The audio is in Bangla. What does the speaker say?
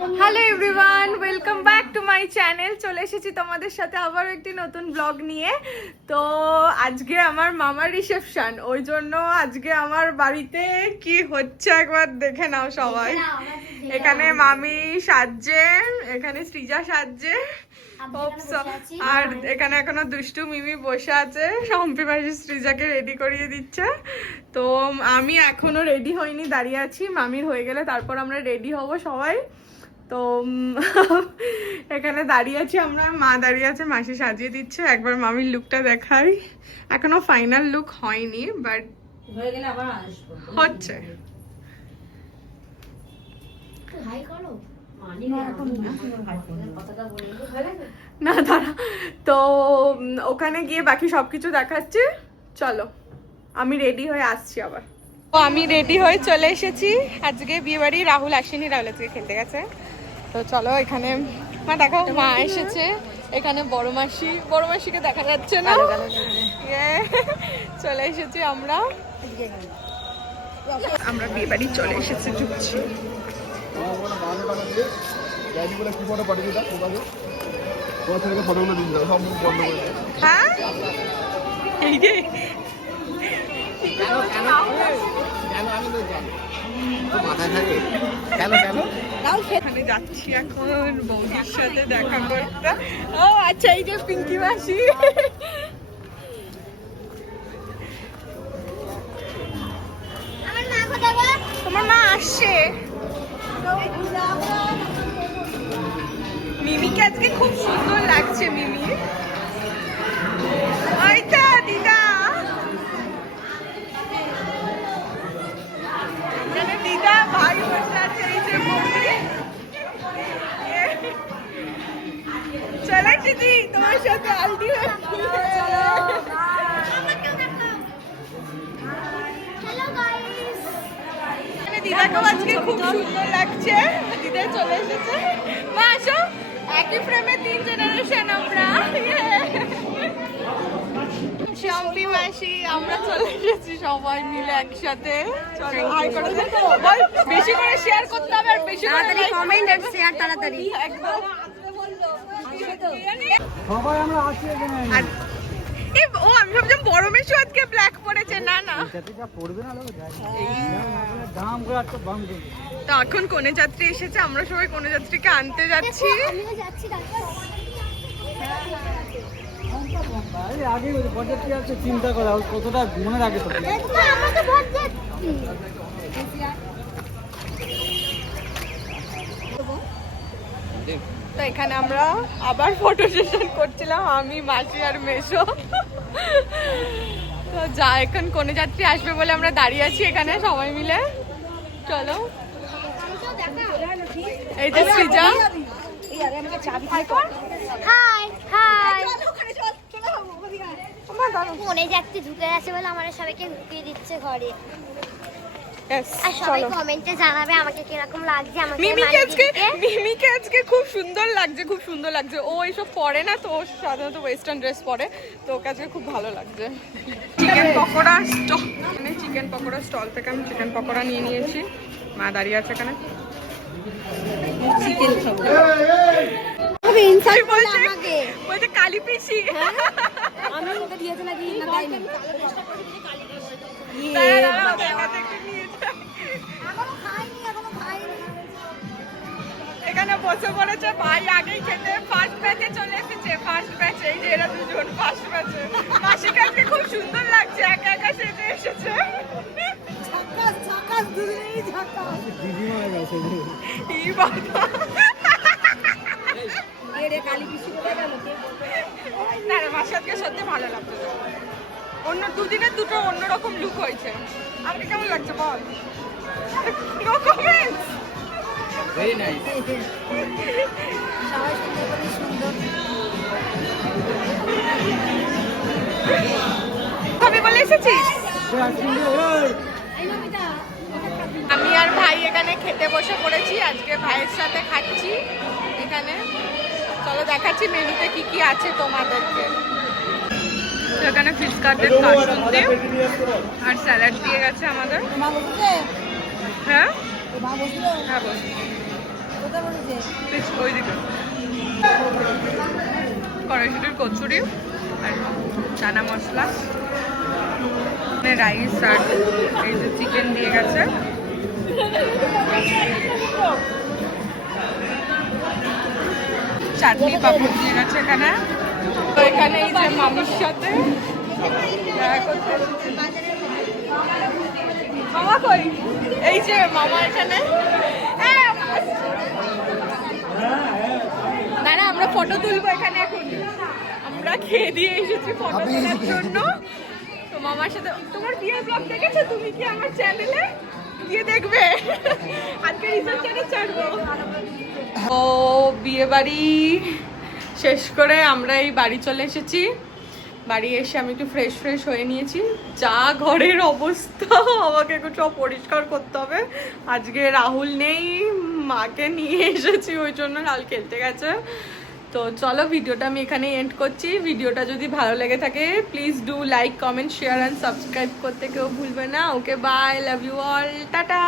Hello everyone, welcome back to my channel. চলে এসেছি তোমাদের সাথে আবার একটি নতুন ব্লগ নিয়ে। তো আজকে আমার মামার রিসেপশন, ওই জন্য আজকে আমার বাড়িতে কি হচ্ছে একবার দেখে নাও সবাই। এখানে মামি সাজছে, এখানে সৃজা সাজছে, আর এখানে এখনো দুষ্টু মিমি বসে আছে। সম্পি মাসি সৃজাকে রেডি করিয়ে দিচ্ছে। তো আমি এখনো রেডি হইনি, দাঁড়িয়ে আছি। মামির হয়ে গেলে তারপর আমরা রেডি হব সবাই। তো এখানে দাঁড়িয়ে আছি আমরা, মা দাঁড়িয়ে আছে, মাসি সাজিয়ে দিচ্ছে। একবার মামির লুকটা দেখাই। এখনো ফাইনাল লুক হয়নি, বাট হয়ে গেলে আবার আসবো। হচ্ছে। হাই করো মানি এখন কথাটা বলে না দাঁড়া, তো ওখানে গিয়ে বাকি সবকিছু দেখাচ্ছি। চলো, আমি রেডি হয়ে আসছি আবার। তো আমি রেডি হয়ে চলে এসেছি। আজকে বিয়ে বাড়ি, রাহুল আসেনি, রাহুল আজকে খেলতে গেছে। তো চলো, এখানে মা দেখো, মা এসেছে। এখানে বড় মাসিকে দেখা যাচ্ছে না। চলে এসেছি আমরা বিয়ে বাড়ি চলে এসেছি, ঢুকছি। হ্যাঁ এই যে এখানে যাচ্ছি এখন বৌদির সাথে দেখা করতে। ও আচ্ছা, এই যে পিঙ্কি মাসি। তোমার মা আসছে। মিমিকে আজকে খুব সুন্দর লাগছে। মিমি ওইটা দিদা, দিদা ভাই বসে আছে। এই যে চলে দিদি তোমার সাথে আলদি দিদাকেও আজকে খুব সুন্দর লাগছে। দিদা চলে এসেছে। মা আসো, একই ফ্রেমে 3 জেনারেশন আমরা। শম্পি মাসি, আমরা চলে এসেছি সবাই মিলে একসাথে। চলো হাই করে দে, বল বেশি করে শেয়ার করতে হবে, আর বেশি করে কমেন্ট আর শেয়ার তাড়াতাড়ি একদম। সবাই আমরা আছি এখানে। ও আমি ভাবছিলাম বড় মেশো আজকে ব্ল্যাক পরেছে। না না, যাত্রীটা পড়বে না, লোক যায় দাম করে একটা বাম করে। তো এখন কোনে যাত্রী এসেছে, আমরা সবাই কোনে যাত্রীকে আনতে যাচ্ছি। আগে বরযাত্রী আছে, চিন্তা করা কতটা মনে রাখে তো। তো এখানে আমরা আবার ফটো সেশন করছিলাম, আমি মাসি আর মেশো। তো যা এখন কোনে যাত্রী আসবে বলে আমরা দাঁড়িয়ে আছি এখানে সবাই মিলে। চলো, এই যে সৃজা। মনে যাচ্ছে ঢুকে গেছে বলে আমাদের সবাইকে ঢুকিয়ে দিচ্ছে ঘরে। Yes, আর সবাই চলো। কমেন্টে জানাবে আমাকে কিরকম লাগছে। আমাকে মিমিকে আজকে খুব সুন্দর লাগছে, খুব সুন্দর লাগছে। ও এইসব পরে না, তো ও সাধারণত ওয়েস্টার্ন ড্রেস পরে, তো ওকে আজকে খুব ভালো লাগছে। Chicken pakora stall, chicken pakora stall থেকে আমি চিকেন পকোড়া নিয়ে নিয়েছি। মা দাঁড়িয়ে আছে এখানে, চিকেন খাবো। বলছে কালি পিসি। আমি ওকে দিয়েছে নাকি না দেয়নি? এখানে বসে পড়েছে ভাই, আগেই খেতে ফার্স্ট ব্যাচে চলে এসেছে। ফার্স্ট ব্যাচে, এই যে এরা দুজন ফার্স্ট ব্যাচে। মাসিকে আজকে খুব সুন্দর লাগছে, একা একা সেজে এসেছে। দিদিমা গেছে এই বাবা, না রে মাসি আজকে সত্যি ভালো লাগছে। অন্য দুদিনের দুটো অন্যরকম লুক হয়েছে। আমাকে কেমন লাগছে বল? No comments. Very nice. ভাবি বলে এসেছিস? আমি আর ভাই এখানে খেতে বসে পড়েছি। আজকে ভাইয়ের সাথে খাচ্ছি এখানে। চলো দেখাচ্ছি মেনুতে কি কি আছে তোমাদেরকে। এখানে ফিশ কাটের কাসুন্দি আর স্যালাড দিয়ে গেছে আমাদের। হ্যাঁ হ্যাঁ বসি। ওইদিকে কড়াইশুটির কচুরি আর চানা মশলা, রাইস আর এই যে চিকেন দিয়ে গেছে। চাটনি পাপড় দিয়ে গেছে এখানে। তো এখানে এই যে মামির সাথে দেখা করতে এসেছি। মামা কই? এই যে মামা এখানে। না না, আমরা ফটো তুলবো এখানে এখন। আমরা খেয়ে দিয়ে এসেছি ফটো তোলার জন্য। তো মামার সাথে তোমার বিয়ের ব্লগ দেখেছো তুমি কি আমার চ্যানেলে? গিয়ে দেখবে, আজকে রিসেপশনে ছাড়বো। ও বিয়ে বাড়ি শেষ করে আমরা এই বাড়ি চলে এসেছি। বাড়ি এসে আমি একটু ফ্রেশ হয়ে নিয়েছি। যা ঘরের অবস্থা, আমাকে একটু সব পরিষ্কার করতে হবে। আজকে রাহুল নেই, মাকে নিয়ে এসেছি, ওই জন্য রাহুল খেলতে গেছে। তো চলো ভিডিওটা আমি এখানে এন্ড করছি। ভিডিওটা যদি ভালো লেগে থাকে please do like, comment, share and subscribe করতে কেউ ভুলবে না। Okay bye, love you all, tata.